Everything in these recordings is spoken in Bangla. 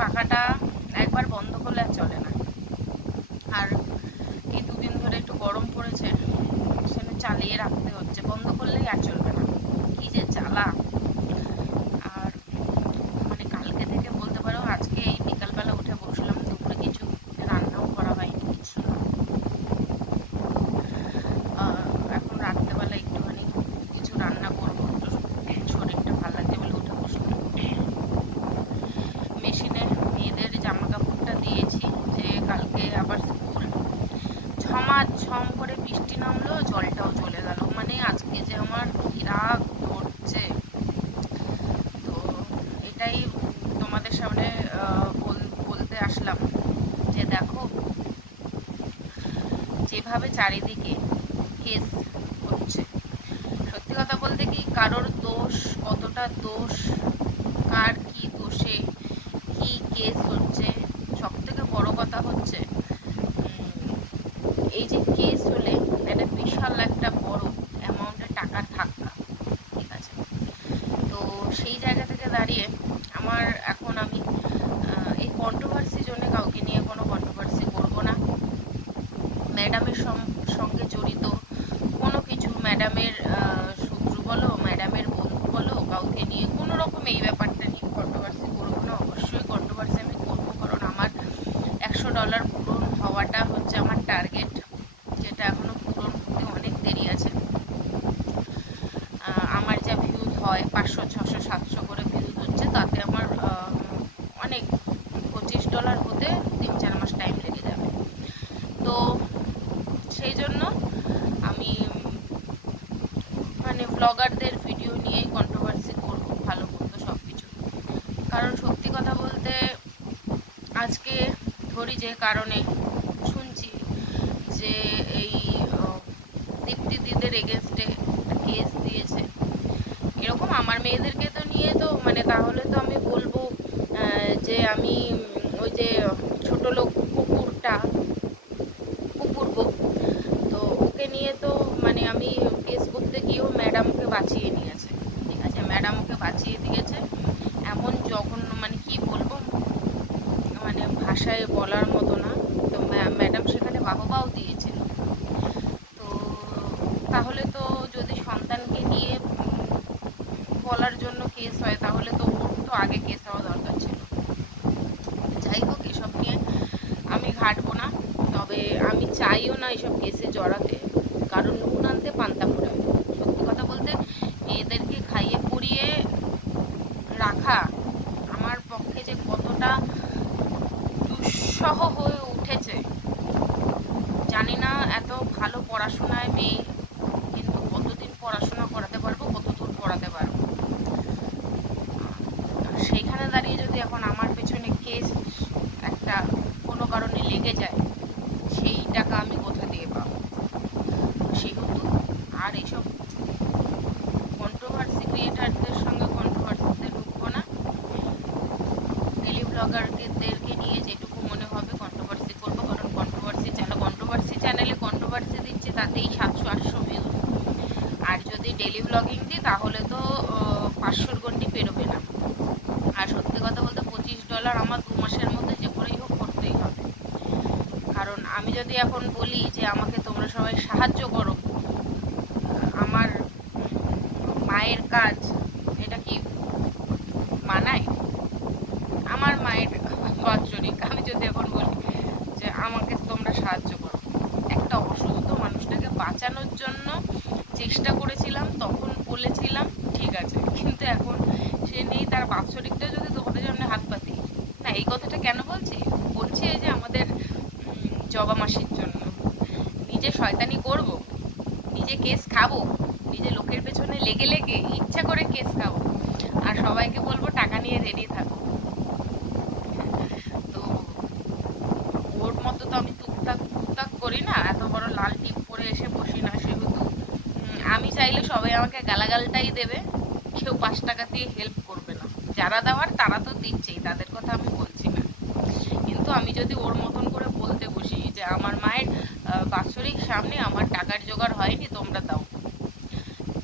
পাখাটা একবার বন্ধ করলে আর চলে না। আর এই দুদিন ধরে একটু গরম পড়েছে, সেটা চালিয়ে রাখতে হচ্ছে, বন্ধ করলেই আর চলবে না। কী যে জ্বালা আর মানে কালকে থেকে বলতে পারো আজকে এই বিকালবেলা উঠে বসলাম দুপুরে কিছু রান্নাও করা হয়নি কিছু না আহ, এখন রাত্রেবেলা একটুখানি কিছু রান্না করব একটু শরীরটা ভালো লাগছে বলে উঠে বসলাম মেশিনে মেয়েদের জামা কাপড়টা দিয়েছি যে কালকে আবার স্কুল ছমাস ছম করে বৃষ্টি নামলো জলটাও চলে গেল মানে আজকে যে আমার কি রাগ ধরছে তো এটাই তোমাদের সামনে বলতে আসলাম যে দেখো, যেভাবে চারিদিকে কেস হচ্ছে। সত্যি কথা বলতে কি কারোর দোষ, কতটা দোষ কার কি দোষে কি কেস হচ্ছে সব থেকে বড় কথা হচ্ছে উম, এই যে কেস হলে একটা বিশাল একটা বড় অ্যামাউন্টের টাকা থাকা ঠিক আছে তো সেই জায়গা থেকে দাঁড়িয়ে আমার এখন আমি এই কন্ট্রোভার্সি জন্য কাউকে নিয়ে কোনো কন্ট্রোভার্সি করব না। ম্যাডামের সঙ্গে জড়িত কোনো কিছু, ম্যাডামের শত্রু বলো, ম্যাডামের বন্ধু বলো, কাউকে নিয়ে কোনো রকম এই ব্যাপারটা নিয়ে কন্ট্রোভার্সি করব না। অবশ্যই কন্ট্রোভার্সি আমি করব, কারণ আমার একশো ডলার পূরণ হওয়াটা হচ্ছে আমার টার্গেট যেটা এখনও পূরণ হতে অনেক দেরি আছে। আমার যা ভিউজ হয় পাঁচশো, ছশো, সাতশো করে ভিউজ হচ্ছে তাতে আমার আহ, অনেক পঁচিশ ডলার হতে তিন চার মাস টাইম লেগে যাবে তো সেই জন্য আমি উম, ব্লগারদের ভিডিও নিয়েই কন্ট্রোভার্সি করব, ভালো মন্দ সব কিছু কারণ সত্যি কথা বলতে, আজকে ধরি যে কারণে শুনছি যে এই দীপ্তি দিদের এগেনস্টে কেস দিয়েছে। এরকম আমার মেয়েদেরকে তো নিয়ে তো মানে তাহলে তো আমি বলব যে আমি ওই যে ছোট লোক কুকুরটা, কুকুর তো ওকে নিয়ে তো মানে আমি কেস করতে গিয়েও ম্যাডাম ওকে বাঁচিয়ে নিয়েছে ঠিক আছে ম্যাডাম ওকে বাঁচিয়ে দিয়েছে এমন জঘন্য মানে কি বলব মানে ভাষায় বলার মতো না তো ম্যা- ম্যাডাম সেখানে বাহবাও দিয়েছিল তো তাহলে তো যদি সন্তানকে নিয়ে উম, বলার জন্য কেস হয়, তাহলে তো ওর তো আগে কেস হওয়া দরকার ছিল। যাই হোক, এসব নিয়ে আমি ঘাটবো না, তবে আমি চাইও না এসব কেসে জড়াতে। কারণ নুন আনতে পান্তা ফুরায় সত্যি কথা বলতে মেয়েদেরকে খাইয়ে পরিয়ে রাখা আমার পক্ষে যে কতটা দুঃসহ হয়ে উঠেছে জানি না এত ভালো পড়াশোনায় মেয়ে কিন্তু কতদিন পড়াশোনা করাতে পারব কত দূর পড়াতে পারব আর সেইখানে দাঁড়িয়ে যদি এখন আমার পেছনে কেস একটা কোনো কারণে লেগে যায় সেই টাকা আমি কোথা দিয়ে পাবো সেহেতু আর এইসব কন্ট্রোভার্সি ক্রিয়েটারদের সঙ্গে কন্ট্রোভার্সিতে ঢুকবো না ডেলি ব্লগারদেরকে নিয়ে যেটুকু মনে হবে কন্ট্রোভার্সি করব, কারণ কন্ট্রোভার্সি চ্যানেল কন্ট্রোভার্সি চ্যানেলে কন্ট্রোভার্সি দিচ্ছে তাতেই সাতশো, আটশো ভিউজ আর যদি ডেলি ব্লগিং দিই, তাহলে তো পাঁচশোর গন্ডি পেরোবে না। আর সত্যি কথা বলতে পঁচিশ ডলার আমার দু মাসের মধ্যে যে করেই হোক করতেই হবে। কারণ আমি যদি এখন বলি যে আমাকে তোমরা সবাই সাহায্য করো আমার উম, মায়ের কাজ, এটা কি মানায়? আমার মায়ের বাৎসরিক আমি যদি এখন বলি যে আমাকে তোমরা সাহায্য করো। একটা অসুস্থ মানুষটাকে বাঁচানোর জন্য চেষ্টা করেছিলাম, তখন বলেছিলাম, ঠিক আছে। কিন্তু এখন সে নেই, তার বাৎসরিকটা যদি তোমাদের জন্য হাত পাতি। না, এই কথাটা কেন বলছি? বলছি এই যে আমাদের জবা মাসির জন্য। নিজে শয়তানি করব, নিজে কেস খাব নিজে লোকের পেছনে লেগে লেগে ইচ্ছা করে কেস খাব। আর সবাইকে বলব, টাকা নিয়ে রেডি থাকো। তো ওর মতো তো আমি টুকটাক টুকটাক করি না। এত বড় লাল টিপ পরে এসে বসি না সেহেতু। আমি চাইলে সবাই আমাকে গালাগালটাই দেবে। কেউ পাঁচ টাকা দিয়ে হেল্প করবে না। যারা দেওয়ার, তারা তো দিচ্ছেই। তাদের কথা আমি বলছি না। কিন্তু আমি যদি ওর মতন করে বলতে বসি যে, আমার মায়ের বাৎসরিক সামনে আমার টাকার জোগাড় হয়নি, তোমরা দাও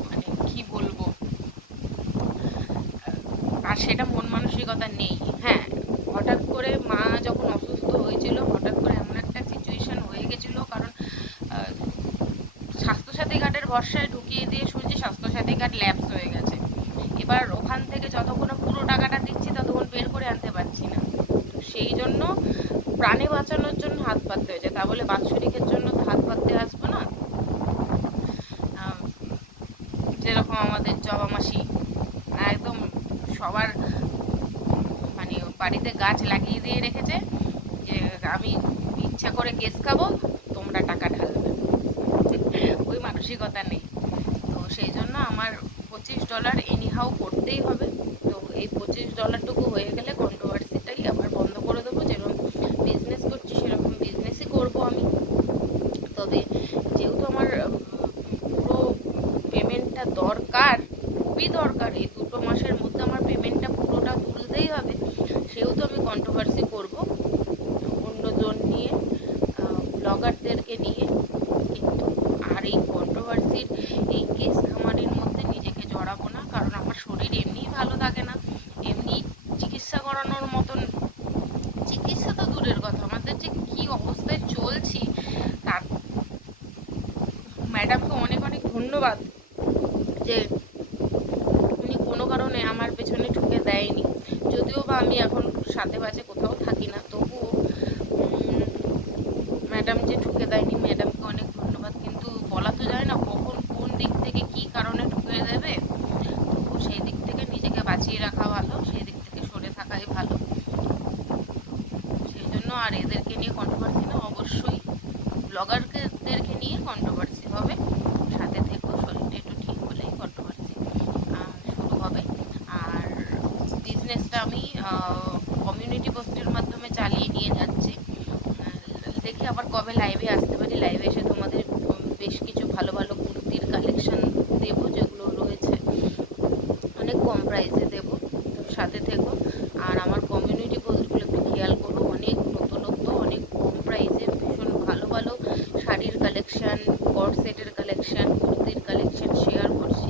মানে কি বলব আর সেটা মন মানসিকতা নেই। হ্যাঁ হঠাৎ করে মা যখন অসুস্থ হয়েছিল, হঠাৎ করে এমন একটা সিচুয়েশন হয়ে গেছিল, কারণ স্বাস্থ্যসাথী কার্ডের ভরসায় ঢুকিয়ে দিয়ে শুনছি স্বাস্থ্যসাথী কার্ড ল্যাপস হয়ে গেছে। এবার ওখান থেকে যতক্ষণ পুরো টাকাটা দিচ্ছি, ততক্ষণ বের করে আনতে পারছি না। সেই জন্য প্রাণে বাঁচানোর জন্য হাত পাততে হয়েছে। তা বলে বাৎসরিকের জন্য তো হাত পাততে আসব না? যেরকম আমাদের জবা মাসি, একদম সবার বাড়িতে গাছ লাগিয়ে দিয়ে রেখেছে, যে আমি ইচ্ছা করে কেস খাব, তোমরা টাকা ঢালবে। ওই মানসিকতা নেই। তো সেই জন্য আমার পঁচিশ ডলার এনিহাও করতেই হবে। তো এই পঁচিশ ডলারটুকু হয়ে গেলে কন্ট্রোভার্সিটাই আবার বন্ধ করে দেবো, যেরকম বিজনেস করছি, সেরকম বিজনেসই করব আমি। তবে যেহেতু আমার পুরো পেমেন্টটা দরকার, খুবই দরকার, এই দুটো মাসের মধ্যে আমার পেমেন্টটা পুরোটা তুলতেই হবে। সেহেতু আমি কন্ট্রোভার্সি করব। অন্য জন নিয়ে ব্লগারদেরকে নিয়ে কিন্তু আর এই কন্ট্রোভার্সির এই কেস খামারির মধ্যে নিজেকে জড়াবো না, কারণ আমার শরীর এমনিই ভালো থাকে না, এমনি চিকিৎসা করানোর মতন চিকিৎসা তো দূরের কথা, আমাদের যে কি অবস্থায় চলছি, তার ম্যাডামকে অনেক অনেক ধন্যবাদ যে উনি কোনো কারণে আমার পেছনে ঠুকে দেয়নি। যদিও বা আমি এখন সাথে বাজে কোথাও থাকি না, তবুও ম্যাডাম যে ঠুকে দেয়নি ম্যাডামকে অনেক ধন্যবাদ, কিন্তু বলা তো যায় না কখন কোন দিক থেকে কি কারণে ঠুকে দেবে তো সেই দিক থেকে নিজেকে বাঁচিয়ে রাখা ভালো, সেই দিক থেকে সরে থাকাই ভালো। সেই জন্য আর এদেরকে নিয়ে কন্ট্রোভার্সি না, অবশ্যই ব্লগারদেরকে নিয়ে কন্ট্রোভার্সি হবে সাথে থেকেও শরীরটা একটু ঠিক হলেই কন্ট্রোভার্সি শুরু হবে আর বিজনেসটা আমি কমিউনিটি পোস্টের মাধ্যমে চালিয়ে নিয়ে যাচ্ছি আহ, দেখি আবার কবে লাইভে আসতে পারি। লাইভে এসে তোমাদের বেশ কিছু ভালো ভালো কুর্তির কালেকশন দেবো যেগুলো রয়েছে। অনেক কম প্রাইসে দেবো। সাথে থেকো। আর আমার কমিউনিটি পোস্টগুলো একটু খেয়াল করো, অনেক নতুনত্ব, অনেক কম প্রাইসে ভীষণ ভালো ভালো শাড়ির কালেকশন কট সেটের কালেকশন কুর্তির কালেকশন শেয়ার করছি।